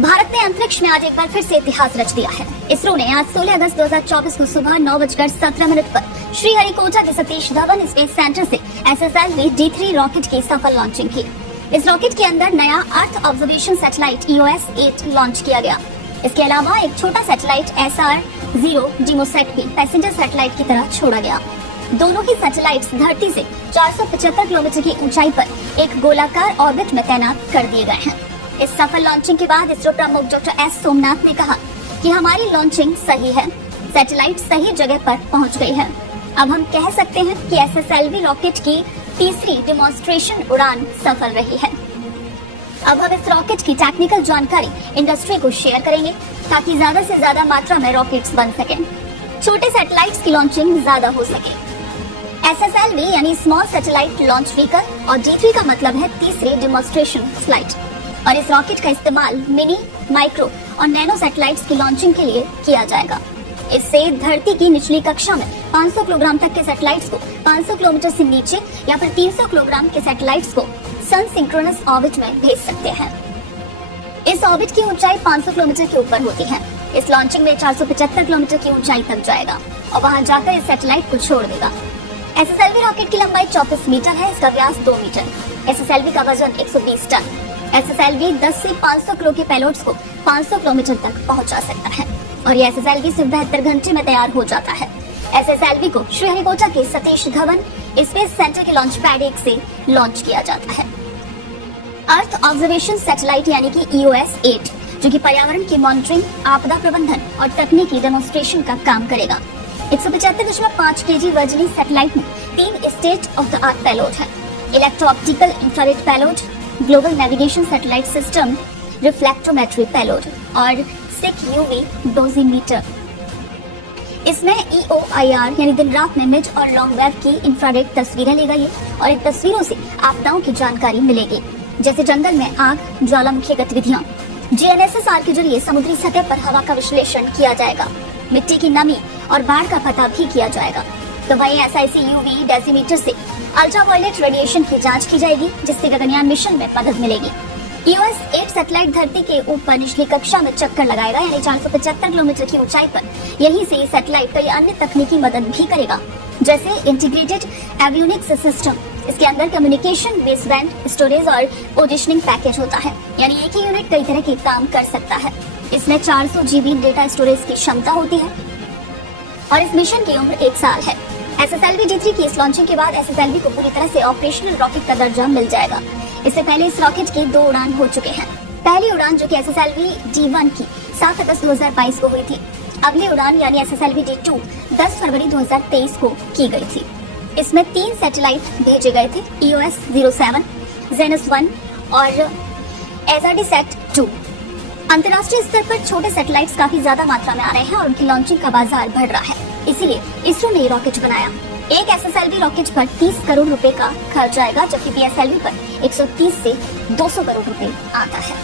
भारत ने अंतरिक्ष में आज एक बार फिर से इतिहास रच दिया है। इसरो ने आज 16 अगस्त 2024 को सुबह 9:17 पर श्रीहरिकोटा के सतीश धवन स्पेस सेंटर से SSLV D3 रॉकेट की सफल लॉन्चिंग की। इस रॉकेट के अंदर नया earth observation satellite EOS-8 launch किया गया। इसके अलावा एक छोटा सैटेलाइट SR-0 डिमोसैट भी पैसेंजर सैटेलाइट की तरह छोड़ा गया। दोनों ही सैटेलाइट्स धरती से 475 किलोमीटर की ऊंचाई पर एक गोलाकार ऑर्बिट में तैनात कर दिए गए हैं। इस सफल लॉन्चिंग के बाद इसरो प्रमुख डॉक्टर S सोमनाथ ने कहा कि हमारी लॉन्चिंग सही है, सैटेलाइट सही जगह पर पहुंच गई है। अब हम कह सकते हैं कि SSLV रॉकेट की तीसरी डिमॉन्स्ट्रेशन उड़ान सफल रही है। अब हम इस रॉकेट की टेक्निकल जानकारी इंडस्ट्री को शेयर करेंगे ताकि ज्यादा से ज्यादा मात्रा में रॉकेट्स बन सकें, छोटे सैटेलाइट्स की लॉन्चिंग ज्यादा हो सके। SSLV यानी स्मॉल सैटेलाइट लॉन्च व्हीकल और D3 का मतलब है तीसरी डिमॉन्स्ट्रेशन फ्लाइट, और इस रॉकेट का इस्तेमाल मिनी, माइक्रो और नैनो सैटेलाइट्स की लॉन्चिंग के लिए किया जाएगा। इससे धरती की निचली कक्षा में 500 किलोग्राम तक के सैटेलाइट्स को 500 किलोमीटर से नीचे या फिर 300 किलोग्राम के सैटेलाइट्स को सन सिंक्रोनस ऑर्बिट में भेज सकते हैं। इस ऑर्बिट की ऊंचाई 500 किलोमीटर के ऊपर होती है। इस लॉन्चिंग में 475 किलोमीटर की ऊंचाई तक जाएगा और वहां जाकर इस सैटेलाइट को छोड़ देगा। SSLV रॉकेट की लंबाई 34 मीटर है, इसका व्यास 2 मीटर। SSLV का वजन 120 टन। SSLV 10 से 500 किलो के पेलोड्स को 500 किलोमीटर तक पहुंचा सकता है और ये SSLV सिर्फ 72 घंटे में तैयार हो जाता है। SSLV को श्रीहरिकोटा के सतीश धवन स्पेस सेंटर के लॉन्च पैड 1 से लॉन्च किया जाता है। अर्थ ऑब्जर्वेशन सैटेलाइट यानी कि EOS-8 जो कि पर्यावरण की मॉनिटरिंग, आपदा प्रबंधन और तकनीकी डेमोन्स्ट्रेशन का काम करेगा। 175.5 kg वजनी सैटेलाइट में 3 state of the art payload है: electro optical infrared payload, global navigation satellite system, reflectometry payload और 6 UV डोजीमीटर। इसमें EOIR यानी दिन रात में मिड और लॉन्ग वेव की इंफ्रारेड तस्वीरें ली गई है और इन तस्वीरों से आपदाओं की जानकारी मिलेगी, जैसे जंगल में आग, ज्वालामुखी गतिविधियां। GNSS-R के जरिए समुद्री सतह पर हवा का विश्लेषण किया जाएगा, मिट्टी की नमी और बाढ़ का पता भी किया जाएगा। तो वहीं SIC UV डेसीमीटर से अल्ट्रावायलेट रेडिएशन की जांच की जाएगी, जिससे गगनयान मिशन में मदद मिलेगी। EOS-8 सैटेलाइट धरती के ऊपर निचली कक्षा में चक्कर लगाएगा, यानी 475 किलोमीटर की ऊंचाई पर। यहीं से ये सैटेलाइट कई अन्य तकनीकी मदद भी करेगा, जैसे इंटीग्रेटेड एवियोनिक्स सिस्टम। इसके अंदर कम्युनिकेशन, बेसबैंड, स्टोरेज और पोजिशनिंग पैकेज होता है, यानी एक ही यूनिट कई तरह के काम कर सकता है। इसमें 400 GB डेटा स्टोरेज की क्षमता होती है और इस मिशन की उम्र 1 साल है। SSLV D3 की इस लॉन्चिंग के बाद SSLV को पूरी तरह से ऑपरेशनल रॉकेट का दर्जा मिल जाएगा। इससे पहले इस रॉकेट की 2 उड़ान हो चुके हैं। पहली उड़ान जो कि SSLV D1 की 7 अगस्त 2022 को हुई थी। अगली उड़ान यानी SSLV D2 10 फरवरी 2023 को की गई थी। इसमें 3 सैटेलाइट भेजे गए थे: EOS-07, Zenus-1 और SRD-Sat-2। अंतर्राष्ट्रीय स्तर पर छोटे सैटेलाइट्स काफी ज्यादा मात्रा में आ रहे हैं और उनकी लॉन्चिंग का बाजार बढ़ रहा है। इसीलिए इसरो ने रॉकेट बनाया। एक SSLV रॉकेट पर 30 करोड़ रुपए का खर्च आएगा, जबकि PSLV पर 130 से 200 करोड़ रुपए आता है।